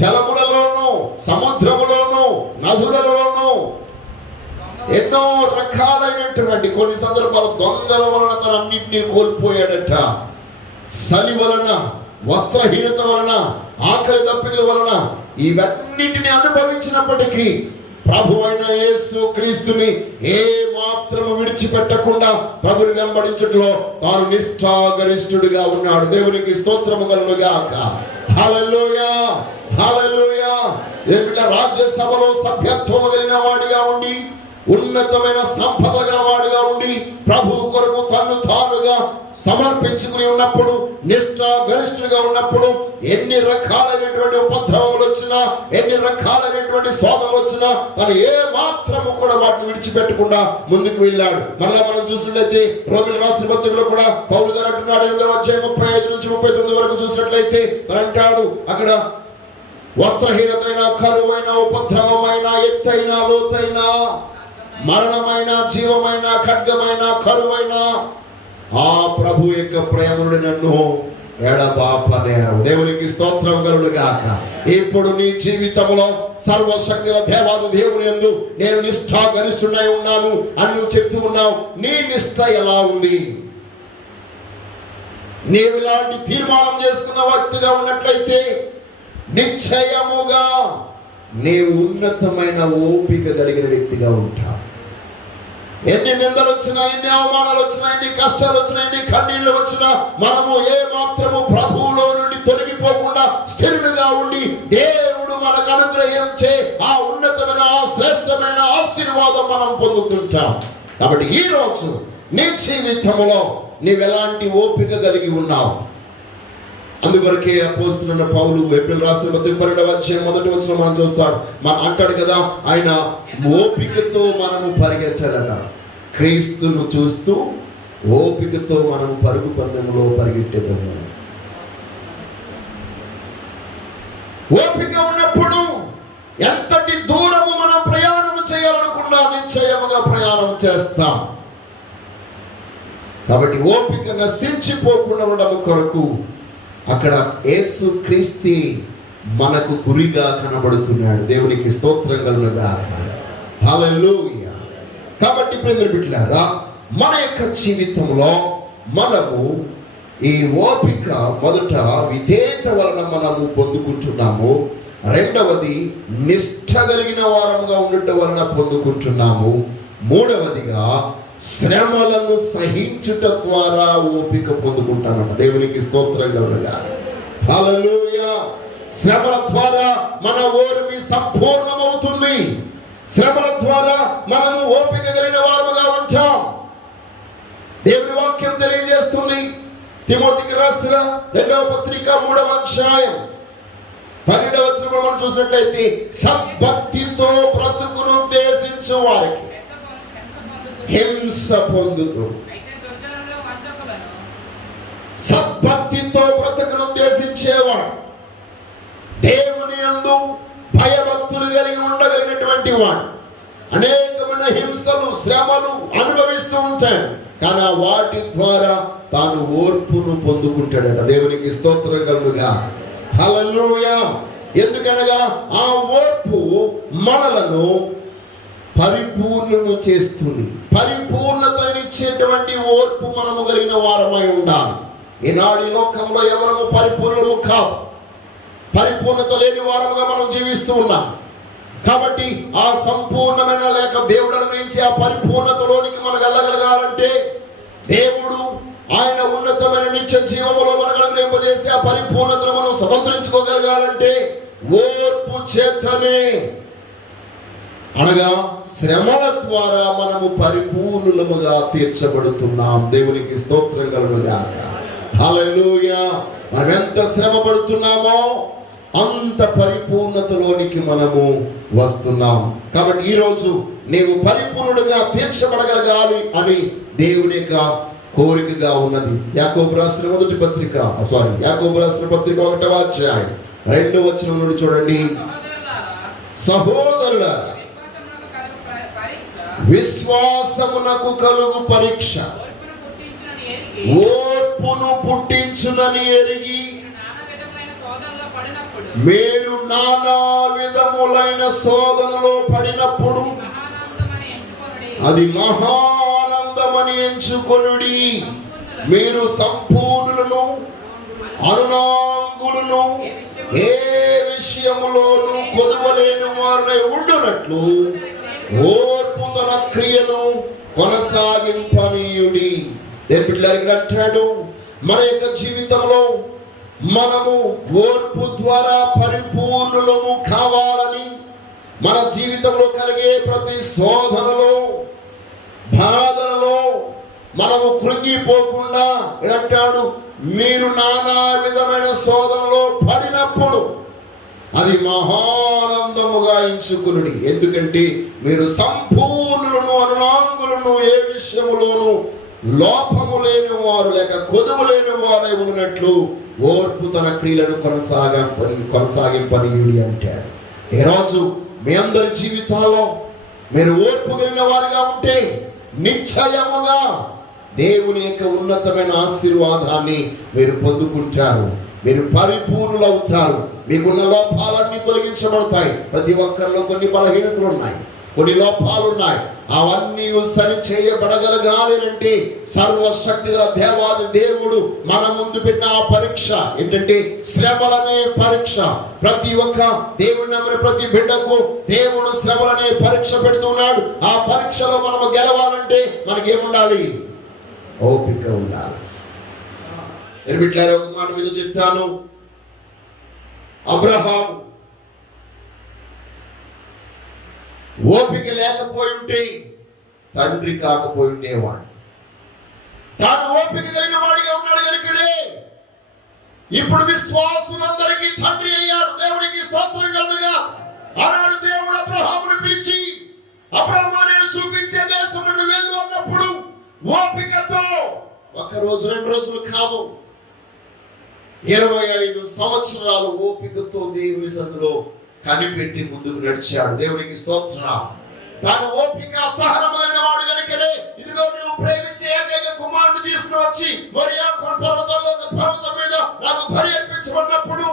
జలములలోనూ, సముద్రములోనూ, నదులలోనూ ఎన్నో రకాలైనటువంటి కొన్ని సందర్భాలు దొంగల వలన తన అన్నింటినీ కోల్పోయాడట. చలి వలన, వస్త్రహీనత వలన, ఆకలి దప్పికల వలన ఇవన్నిటిని అనుభవించినప్పటికీ ప్రభు అయిన యేసు క్రీస్తుని ఏ మాత్రము విడిచిపెట్టకుండా ప్రభుని వెంబడించడంలో తాను నిష్ఠాగరిష్ఠుడిగా ఉన్నాడు. దేవునికి స్తోత్రము కలుగును గాక. హల్లెలూయా, హల్లెలూయా. రాజ్యసభలో సభ్యత్వము కలిగిన వాడిగా ఉండి, ఉన్నతమైన సంపద గలవాడుగా ఉండి, ప్రభు కొరకు తన్ను తానుగా సమర్పించుకుని ఉన్నప్పుడు, నిష్ఠాగరిష్ఠుడిగా ఉన్నప్పుడు ఎన్ని రకాలైనటువంటి ఉపద్రవములు వచ్చినా, ఎన్ని రకాలైనటువంటి శోధనలు వచ్చినా తను ఏ మాత్రము కూడా వాటిని విడిచిపెట్టకుండా ముందుకు వెళ్ళాడు. మళ్ళా మనం చూసినట్లయితే రోమీయులకు రాసిన పత్రికలో కూడా పౌలు గారు అంటున్నాడు, 8వ అధ్యాయం 35 నుంచి 39 వరకు చూసినట్లయితే తను అంటాడు, అక్కడ వస్త్రహీనతైన, కరువైన, ఉపద్రవమైన, ఎత్తైన, లోతైన, మరణమైన, జీవమైన, ఖడ్గమైన, కరువైన ఆ ప్రభు యొక్క ప్రేమను నన్ను ఎడబాపనేరవు. దేవునికి స్తోత్రం కలుగును గాక. ఇప్పుడు నీ జీవితంలో సర్వశక్తుల దేవాది దేవుని యందు నేను నిష్ఠాగరిష్ఠుడై ఉన్నాను అని నువ్వు చెప్తూ ఉన్నావు. నీ నిష్ఠ ఎలా ఉంది? నీవు ఇలాంటి తీర్మానం చేసుకున్న వ్యక్తిగా ఉన్నట్లయితే నిశ్చయముగా నీవు ఉన్నతమైన ఓపిక కలిగిన వ్యక్తిగా ఉంటావు. ఎన్ని నిందలు వచ్చినా, ఎన్ని అవమానాలు వచ్చినా, ఎన్ని కష్టాలు వచ్చినా, ఎన్ని కన్నీళ్లు వచ్చినా మనము ఏ మాత్రము ప్రభువులో నుండి తొలగిపోకుండా స్థిరులుగా ఉండి దేవుడు మనకు అనుగ్రహించే ఆ ఉన్నతమైన, ఆ శ్రేష్టమైన ఆశీర్వాదం మనం పొందుకుంటాం. కాబట్టి ఈ రోజు నీ జీవితంలో నీవెలాంటి ఓపిక కలిగి ఉన్నావు? అందుకొరకే అపోస్తలుడైన పౌలు ఎబ్రీయులకు రాసిన పత్రిక 12వ అధ్యాయం 1వ వచనం మనం చూస్తాడు. అంటాడు కదా, ఆయన ఓపికతో మనము పరిగెట్టాలట. క్రీస్తును చూస్తూ ఓపికతో మనము పరుగు పందెంలో పరిగెట్టేదము. ఓపిక ఉన్నప్పుడు ఎంతటి దూరము మనం ప్రయాణం చేయాలనుకున్నా నిశ్చయముగా ప్రయాణం చేస్తాం. కాబట్టి ఓపిక నశించిపోకుండా ఉండడం కొరకు అక్కడ యేసు క్రీస్తు మనకు గురిగా కనబడుతున్నాడు. దేవునికి స్తోత్రం కలుగును గాక. హల్లెలూయా. కాబట్టి ప్రియమైన బిడ్డలారా, మన యొక్క జీవితంలో మనము ఈ ఓపిక మొదట విధేయత వలన మనము పొందుకుంటున్నాము. రెండవది నిష్ఠ కలిగిన వారముగా ఉండటం వలన పొందుకుంటున్నాము. మూడవదిగా శ్రమలను సహించుట ద్వారా ఓపిక పొందుకుంటానట. దేవునికి స్తోత్రం కలుగును గాక. హల్లెలూయా. శ్రమల ద్వారా మన ఓర్మి సంపూర్ణమవుతుంది. శ్రమల ద్వారా మనము ఓపిక కలిగిన వారముగా ఉంటాం. దేవుని వాక్యం తెలియజేస్తుంది. తిమోతికి రాసిన 2వ పత్రిక 3వ అధ్యాయం 12వ వచనంలో మనం చూసినట్లయితే, సద్భక్తితో బ్రతుకును ఉద్దేశించు వారికి హింస పొందుతూ, సద్భక్తితో బ్రతుకును ఉద్దేశించేవాడు, దేవుని యందు భయభక్తులు కలిగి ఉండగలిగినటువంటి వాడు అనేకమైన హింసలు, శ్రమలు అనుభవిస్తూ ఉంటాడు. కానీ వాటి ద్వారా తాను ఓర్పును పొందుకుంటాడట. దేవునికి స్తోత్రం కలుగును గాక. హల్లెలూయా. ఎందుకనగా ఆ ఓర్పు మనలను పరిపూర్ణను చేస్తుంది. పరిపూర్ణతనిచ్చేటువంటి ఓర్పు మనము కలిగిన వారమై ఉండాలి. ఈనాడు ఈ లోకంలో ఎవరము పరిపూర్ణము కాదు. పరిపూర్ణత లేని వారముగా మనం జీవిస్తూ ఉన్నాం. కాబట్టి ఆ సంపూర్ణమైన లేక దేవుడు అనుగ్రహించి ఆ పరిపూర్ణతలోనికి మనం వెళ్ళగలగాలంటే, దేవుడు ఆయన ఉన్నతమైన నిత్య జీవములో మనకు అనుగ్రహింపజేసి ఆ పరిపూర్ణతను మనం స్వతంత్రించుకోగలగాలంటే ఓర్పు చేతనే, అనగా శ్రమల ద్వారా మనము పరిపూర్ణముగా తీర్చబడుతున్నాం. దేవునికి స్తోత్రం కలుగును గాక. హల్లెలూయా. మనం ఎంత శ్రమ పడుతున్నామో అంత పరిపూర్ణతలోనికి మనము వస్తున్నాం. కాబట్టి ఈరోజు నీవు పరిపూర్ణుడుగా తీర్చబడగలగాలి అని దేవుని యొక్క కోరికగా ఉన్నది. యాకోబు రాసిన మొదటి పత్రిక యాకోబు రాసిన పత్రిక 1వ అధ్యాయం 2వ వచనం నుండి చూడండి. సహోదరులారా, విశ్వాసమునకు కలుగు పరీక్ష ఓర్పును పుట్టించునని ఎరిగి మీరు నానా విధములైన శోధనలో పడినప్పుడు అది మహానందమని ఎంచుకొనుడి. మీరు సంపూర్ణులను అనునాంగులను ఏ విషయములోనూ కొదవలేని వారినై ఉండునట్లు ఓర్పు తన క్రియను కొనసాగింపనీయుడి. అంటాడు, మన యొక్క జీవితంలో మనము ఓర్పు ద్వారా పరిపూర్ణులము కావాలని, మన జీవితంలో కలిగే ప్రతి శోధనలో బాధలలో మనము కృంగిపోకుండా అంటాడు, మీరు నానా విధమైన శోధనలో పడినప్పుడు అది మహానందముగా ఎంచుకునుడి. ఎందుకంటే మీరు సంపూర్ణులను అనునాంగులను ఏ విషయములోనూ లోపము లేని వారు లేక కొదువు లేని వారై ఉన్నట్లు ఓర్పు తన క్రియలను కొనసాగింపనీయుడి అంటాడు. ఈరోజు మీ అందరి జీవితాల్లో మీరు ఓర్పు కలిగిన వారిగా ఉంటే నిశ్చయముగా దేవుని యొక్క ఉన్నతమైన ఆశీర్వాదాన్ని మీరు పొందుకుంటారు. మీరు పరిపూర్ణులవుతారు. మీకున్న లోపాలన్నీ తొలగించబడతాయి. ప్రతి ఒక్కరిలో కొన్ని బలహీనతలు ఉన్నాయి, కొన్ని లోపాలు ఉన్నాయి. అవన్నీ సరి చేయబడగలగాలి అంటే సర్వశక్తి గల దేవాది దేవుడు మన ముందు పెట్టిన ఆ పరీక్ష ఏంటంటే శ్రమలనే పరీక్ష. ప్రతి ఒక్క దేవుడు నమ్మిన ప్రతి బిడ్డకు దేవుడు శ్రమలనే పరీక్ష పెడుతున్నాడు. ఆ పరీక్షలో మనము గెలవాలంటే మనకేముండాలి? ఓపిక ఉండాలి. బిడ్డలారా, ఒక మాట మీద చెప్తాను. అబ్రహాము ఓపిక లేకపోయి ఉంటే తండ్రి కాకపోయి ఉండేవాడు. తాను ఓపిక కలిగిన వాడిగా ఉన్నాడు కనుకనే ఇప్పుడు విశ్వాసులందరికీ తండ్రి అయ్యాడు. దేవునికి స్తోత్రం కలుగుగా. ఆనాడు దేవుడు అబ్రహామును పిలిచి, అబ్రహాము నేను చూపించే దేశం నుండి వెళ్ళు అన్నప్పుడు ఓపికతో 1 రోజు 2 రోజులు కాదు, 25 సంవత్సరాలు ఓపికతో దేవుని సన్నిధిలో కనిపెట్టి ముందుకు నడిచాడు. దేవునికి స్తోత్రం. తాను ఓపిక సహనమైన వాడు కనుకనే ఇదిగో నువ్వు ప్రేమించే ఏకైక కుమారుడు తీసుకుని వచ్చి మరియా పర్వతం మీద నాకు బలి అర్పించమన్నప్పుడు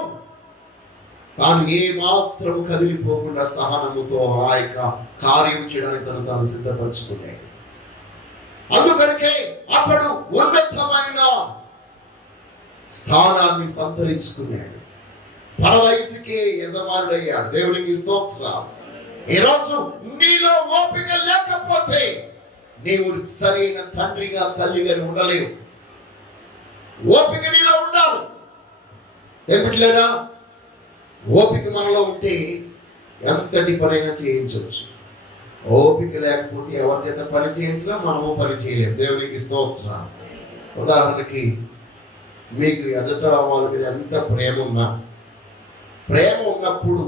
తాను ఏ మాత్రం కదిలిపోకుండా సహనముతో ఆ యొక్క కార్యం చేయడానికి తాను సిద్ధపరచుకున్నాడు. అందుకనికే అతడు ఉన్నతమైన స్థానాన్ని సంతరించుకున్నాడు. పరవయసుకే యజమానుడయ్యాడు. దేవునికి స్తోత్రం. ఈరోజు నీలో ఓపిక లేకపోతే నీవు సరైన తండ్రిగా తల్లిగా ఉండలేవు. ఓపిక నీలో ఉండాలి. ఏమిట్లేదా? ఓపిక మనలో ఉంటే ఎంతటి పనైనా చేయించవచ్చు. ఓపిక లేకపోతే ఎవరి చేత పని చేయించినా మనము పని చేయలేము. దేవునికి స్తోత్రం. ఉదాహరణకి మీకు ఎదుట వాళ్ళ మీద ఎంత ప్రేమ ఉన్నప్పుడు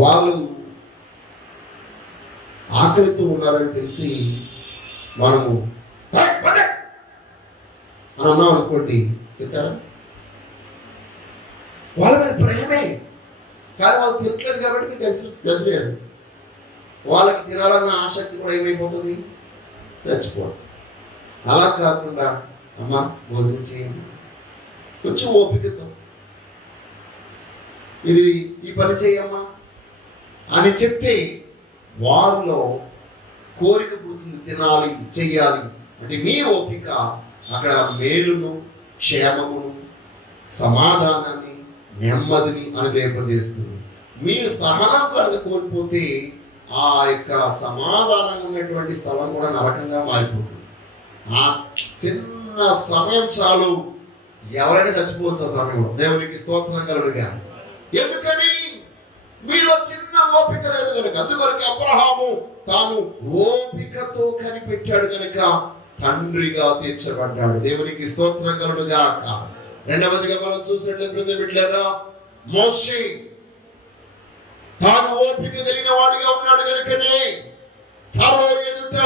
వాళ్ళు ఆకలితో ఉన్నారని తెలిసి మనము అని అన్నాం అనుకోండి, తింటారా? వాళ్ళ మీద ప్రేమే, కానీ వాళ్ళు తినట్లేదు కాబట్టి గెలిచలేరు. వాళ్ళకి తినాలన్న ఆసక్తి కూడా ఏమైపోతుంది? చచ్చిపోవడం. అలా కాకుండా అమ్మా భోజనం చేయండి, కొంచెం ఓపికతో ఈ పని చేయమ్మా అని చెప్తే వారిలో కోరిక పుడుతుంది, తినాలి, చెయ్యాలి. అంటే మీ ఓపిక అక్కడ మేలును, క్షేమమును, సమాధానాన్ని, నెమ్మదిని అనుగ్రహింపజేస్తుంది. మీ సహనం కనుక కోల్పోతే ఆ యొక్క సమాధానంగా ఉన్నటువంటి స్థలం కూడా నరకంగా మారిపోతుంది. ఆ చిన్న సమయం చాలు, ఎవరైనా చచ్చిపోవచ్చు ఆ సమయంలో. దేవునికి స్తోత్రం కలుగుగా. ఎందుకని? మీలో చిన్న ఓపిక లేదు కనుక. అందువరకు అబ్రహాము తాను ఓపికతో కనిపెట్టాడు కనుక తండ్రిగా తీర్చబడ్డాడు. దేవునికి స్తోత్రం కలుగును గాక. రెండవదిగా మనం చూసినట్లయితే బిడ్డలారా, మోషే తాను ఓపిక కలిగిన వాడిగా ఉన్నాడు కనుకనే ఫరో ఎదుట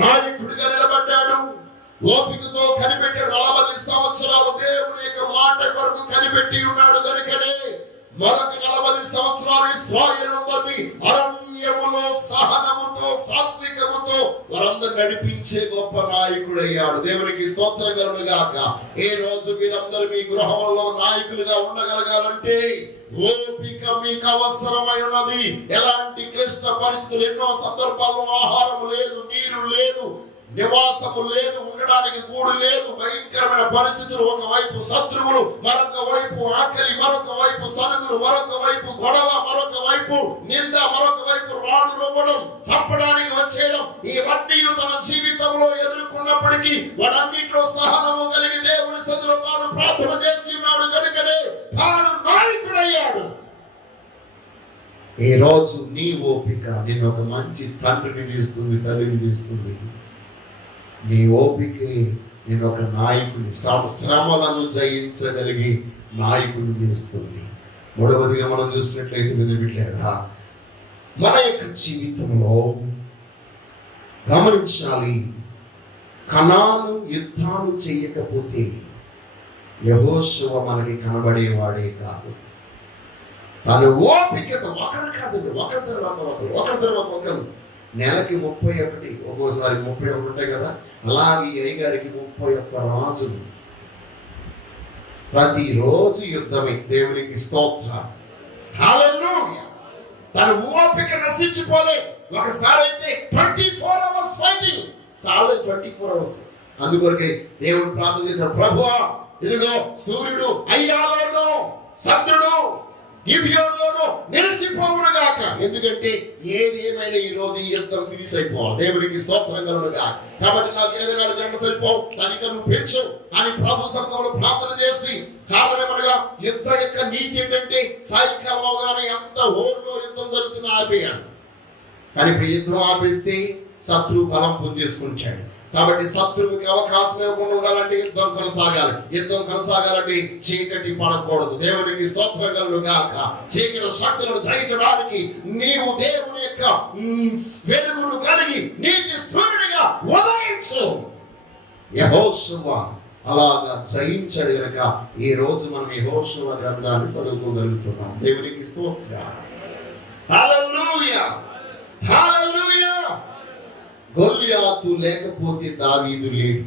నాయకుడిగా నిలబడ్డాడు. ఓపికతో కనిపెట్టాడు. 40 సంవత్సరాలు దేవుని యొక్క మాట కొరకు కనిపెట్టి ఉన్నాడు కనుకనే మరొక 40 సంవత్సరాలు ఇశ్రాయేలునందరినీ అరణ్యములో సహనముతో సాత్వికముతో వారందరూ నడిపించే గొప్ప నాయకుడయ్యాడు. దేవునికి స్తోత్రం కలుగును గాక. ఏ రోజు మీరందరూ మీ గృహంలో నాయకులుగా ఉండగలగాలంటే ఓపిక మీకు అవసరమై ఉన్నది. ఎలాంటి క్లిష్ట పరిస్థితులు, ఎన్నో సందర్భాల్లో ఆహారం లేదు, నీరు లేదు, నివాసము లేదు, ఉండడానికి గూడు లేదు, భయంకరమైన పరిస్థితులు. ఒకవైపు శత్రువులు, మరొక వైపు ఆకలి, మరొక వైపు సనుగులు, మరొక వైపు గొడవ, మరొక వైపు నింద, మరొక వైపు రాళ్ళు రువ్వడం, చంపడానికి వచ్చేయడం, ఇవన్నీ తన జీవితంలో ఎదుర్కొన్నప్పటికీ వాటన్నిటిలో సహనము కలిగి దేవుని సన్నిధిలో తాను ప్రార్థన చేసి ఉన్నాడు కనుకనే తాను నాయకుడయ్యాడు. ఈ రోజు నీ ఓపిక నిన్ను ఒక మంచి తండ్రిని చేస్తుంది, తల్లిని చేస్తుంది. నీ ఓపికే నేను ఒక నాయకుని, శ్రమలను జయించగలిగి నాయకుని చేస్తుంది. మూడవదిగా మనం చూసినట్లయితే బిడ్డలారా, మన యొక్క జీవితంలో గమనించాలి, కనాను యుద్ధాలు చేయకపోతే యెహోషువ మనకి కనబడేవాడే కాదు. తను ఓపికతో ఒకరు కాదండి, ఒకరి తర్వాత ఒకరు నెలకి 31, ఒక్కోసారి 31 కదా. అలాగే అయ్యగారికి 31 రాజులు. ప్రతిరోజు యుద్ధమే. దేవునికి స్తోత్రం. హల్లెలూయా. తన ఓపిక నశించిపోలే. ఒకసారి అయితే 24 అవర్స్ ఫైటింగ్, చాలా 24 అవర్స్. అందుకొరకే దేవుడు ప్రార్థన చేశాడు, ప్రభువా ఇదిగో సూర్యుడు అయ్యాలోనో చంద్రుడు గిబియోనులోనూ నిలిసిపోవును గాక. ఎందుకంటే ఏది ఏమైనా ఈ రోజు ఈ యుద్ధం ఫినిష్ అయిపోవాలి. దేవునికి స్తోత్రం కలుగును గాక. కాబట్టి నాకు 24 గంటలు సరిపోవు, దానికి నువ్వు పెంచు అని ప్రభు సంఘంలో ప్రార్థన చేసి, కారణం ఏమనగా యుద్ధ యొక్క నీతి ఏంటంటే సాయంకాలం అవగానే ఎంత హోరులో యుద్ధం జరుగుతున్నా ఆపేయాలి. కానీ ఇప్పుడు యుద్ధం ఆపేస్తే శత్రువు బలం పొందేసుకుంటాడు. కాబట్టి శత్రువుకి అవకాశం ఇవ్వకుండా ఉండాలంటే యుద్ధం కొనసాగాలి. యుద్ధం కొనసాగాలంటే చీకటి పడకూడదు. దేవునికి స్తోత్రం కలుగును గాక. చీకటి శక్తులను జయించడానికి నీవు దేవుని యొక్క వెలుగును కలిగి నీతి సూర్యుడిగా ఉదయించు. యెహోషువ అలాగా జయించాడు గనక ఈ రోజు మనం యెహోషువ గ్రంథాన్ని చదువుకోగలుగుతున్నాం. దేవునికి స్తోత్రం. హల్లెలూయా, హల్లెలూయా. గొల్యాతు లేకపోతే దావీదు లేడు.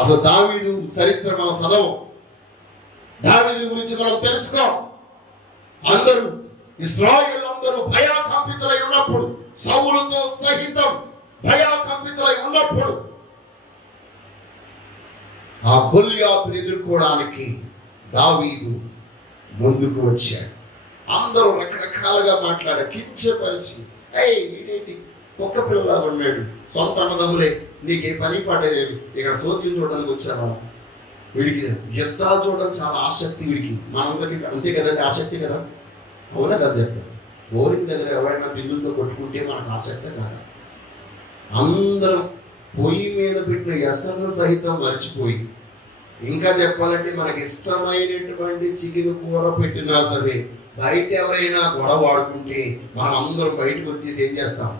అసలు దావీదు చరిత్ర మనం చదవం. దావీదు గురించి మనం తెలుసుకో. అందరూ ఇశ్రాయేలు అందరూ భయకంపితులై ఉన్నప్పుడు, సౌలుతో సహితం భయకంపితులై ఉన్నప్పుడు ఆ గొల్యాతుని ఎదుర్కోవడానికి దావీదు ముందుకు వచ్చాడు. అందరూ రకరకాలుగా మాట్లాడారు, కించపరిచి, వీడేంటి ఒక్క పిల్లలాగా ఉన్నాడు, సొంత అన్నదమ్ములే, నీకే పని పాట లేదు, ఇక్కడ సోద్యం చూడడానికి వచ్చావా? వీడికి యుద్ధాలు చూడడం చాలా ఆసక్తి. వీడికి మనందరికీ అంతే కదండి, ఆసక్తి కదా, అవునా కదా చెప్పాడు. బోరింగ్ దగ్గర ఎవరైనా బిందులతో కొట్టుకుంటే మనకు ఆసక్తి కాదు. అందరం పొయ్యి మీద పెట్టిన ఎసరు సహితం మర్చిపోయి, ఇంకా చెప్పాలంటే మనకి ఇష్టమైనటువంటి చికెన్ కూర పెట్టినా సరే బయట ఎవరైనా గొడవ ఆడుకుంటే మనం అందరం బయటకు వచ్చేసి ఏం చేస్తాం?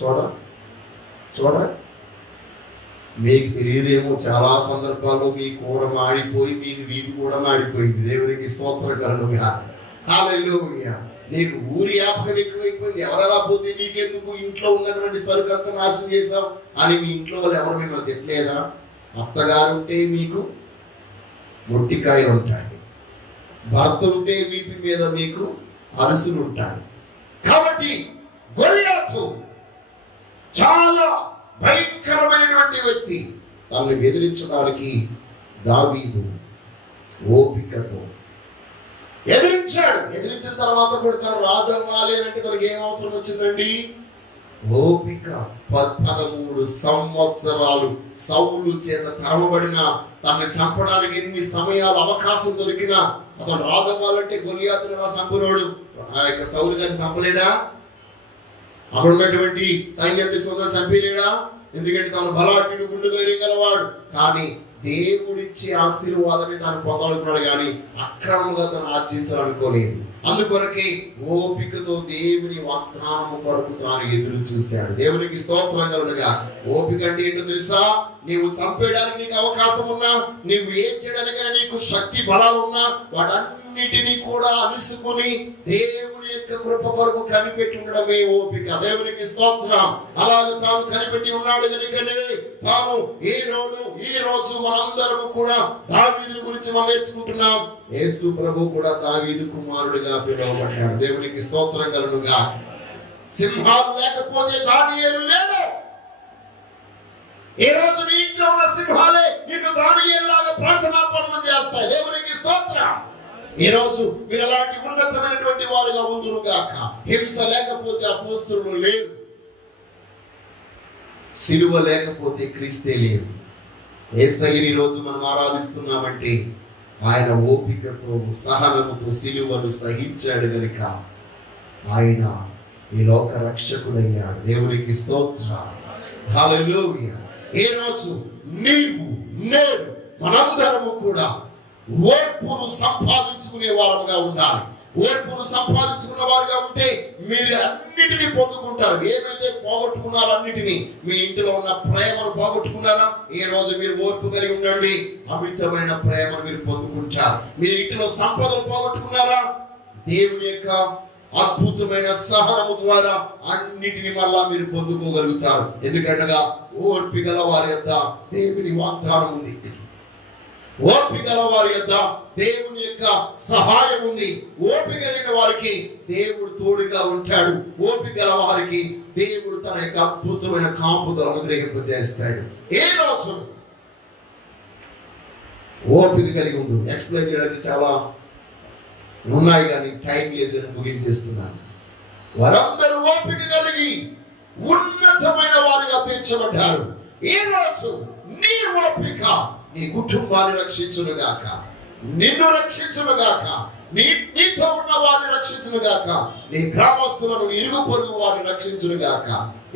చూడరా మీకు తెలియదేమో, చాలా సందర్భాల్లో మీ కూర మాడిపోయి మీకు వీపు కూడా మాడిపోయింది. దేవునికి స్తోత్రం కలుగునుగా. హల్లెలూయా. నీకు ఊరి వ్యాపకం ఎక్కువైపోయింది. ఎవరెలా పోతే నీకెందుకు, ఇంట్లో ఉన్నటువంటి సరుకు అంతా నాశనం చేశావు అని మీ ఇంట్లో వాళ్ళు ఎవరు మిమ్మల్ని తిట్టలేదా? అత్తగారు ఉంటే మీకు మొట్టికాయలు ఉంటాయి, భర్త ఉంటే వీపి మీద మీకు అరుసులు ఉంటాయి. కాబట్టి గొల్యాతు చాలా భయంకరమైనటువంటి వ్యక్తి. తనని ఎదిరించడానికి దావీదు ఓపికతో ఎదిరించాడు. ఎదిరించిన తర్వాత కూడా తను రాజు అవ్వాలి అంటే తనకి ఏం అవసరం వచ్చిందండి? ఓపిక. 13 సంవత్సరాలు సౌలు చేత తరమబడిన, తనని చంపడానికి ఎన్ని సమయాలు అవకాశం దొరికినా అతను రాజు అవ్వాలంటే గొల్యాతుని సంపూర్ణుడు ఆ యొక్క సౌలు గారిని చంపలేడా? అక్కడ ఉన్నటువంటి సైన్యాధ్యక్షులను చంపలేడా? ఎందుకంటే తాను బలాఢ్యుడు, గుండె ధైర్యం గలవాడు. కానీ దేవుడిచ్చే ఆశీర్వాదమే తాను పొందాలనుకున్నాడు, కానీ అక్రమంగా తను ఆర్జించాలనుకోలేదు. అందుకొరకే ఓపికతో దేవుని వాగ్దానము కొరకు తాను ఎదురు చూశాడు. దేవునికి స్తోత్రం కలుగునుగా. ఓపిక అంటే ఏంటో తెలుసా? నీవు చంపేయడానికి నీకు అవకాశం ఉన్నా, నీవు ఏం చేయడానికైనా నీకు శక్తి బలాలు ఉన్నా, వాటన్నిటినీ కూడా అలుసుకొని దేవుని యొక్క కృప కొరకు కనిపెట్టి ఉండడమే ఓపిక. దేవునికి స్తోత్రం. అలాగే తాను కనిపెట్టి ఉన్నాడు కనుకనే తాను ఈ రోజు మనందరము కూడా దావీదు గురించి మనం నేర్చుకుంటున్నాం. యేసు ప్రభు కూడా దావీదు కుమారుడిగా పిలువబడ్డాడు. దేవునికి స్తోత్రం కలుగునుగా. సింహాలు లేకపోతే దానియేలు లేడు. ఈ రోజు నీ ఇంట్లో ఉన్న సింహాలే నిన్ను దానియేలులాగా ప్రార్థనాపూర్ణం చేస్తాయి. దేవునికి స్తోత్రం. ఈ రోజు మీరు అలాంటి ఉన్నతమైనటువంటి వారుగా ఉందురు గాక. హింస లేకపోతే అపోస్తలులు లేరు, సిలువ లేకపోతే క్రీస్తే లేరు. యేసయ్యని రోజు మనం ఆరాధిస్తున్నామంటే ఆయన ఓపికతో సహనముతో సిలువను సహించాడు గనుక ఆయన ఈ లోక రక్షకుడయ్యాడు. దేవునికి స్తోత్రం. హల్లెలూయా. ఈ రోజు నీవు నేను మనందరము కూడా ఓర్పును సంపాదించుకునే వారుగా ఉండాలి. ఓర్పును సంపాదించుకున్న వారుగా ఉంటే మీరు అన్నిటినీ పొందుకుంటారు. ఏమైతే పోగొట్టుకున్నారో అన్నిటినీ, మీ ఇంటిలో ఉన్న ప్రేమను పోగొట్టుకున్నారా, ఈ రోజు మీరు ఓర్పు కలిగి ఉండండి, అమితమైన ప్రేమను మీరు పొందుకుంటారు. మీ ఇంటిలో సంపదలు పోగొట్టుకున్నారా, దేవుని యొక్క అద్భుతమైన సహనము ద్వారా అన్నిటిని మళ్ళా మీరు పొందుకోగలుగుతారు. ఎందుకంటగా ఓర్పిగల వారి యొక్క దేవుని వాగ్దానం ఉంది, ఓపికల వారి యొక్క దేవుని యొక్క సహాయం ఉంది. ఓపిక కలిగిన వారికి దేవుడు తోడుగా ఉంటాడు. ఓపికల వారికి దేవుడు తన యొక్క అద్భుతమైన కాపుదలను అనుగ్రహింపజేస్తాడు. ఏ రోజు ఓపిక కలిగి ఉండు. ఎక్స్ప్లెయిన్ చేయడానికి చాలా ఉన్నాయి కానీ టైం లేదు అని ముగించేస్తున్నాను. వారందరూ ఓపిక కలిగి ఉన్నతమైన వారిగా తీర్చబడ్డారు. ఈ రోజు నీ ఓపిక నీ కుటుంబాన్ని రక్షించునుగాక, నిన్ను రక్షించునుగాక, నీతో ఉన్న వారిని రక్షించునుగాక, నీ గ్రామస్తులను, నీ ఇరుగు పొరుగు వారిని రక్షించునుగాక.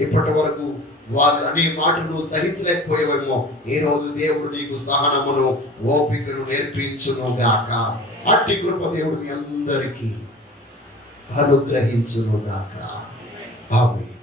ఇప్పటి వరకు వారి అనే మాటను సహించలేకపోయేవేమో, ఈ రోజు దేవుడు నీకు సహనమును ఓపికను నేర్పించునుగాక. అట్టి కృప దేవుడు మీ అందరికీ అనుగ్రహించునుగాక. ఆమేన్.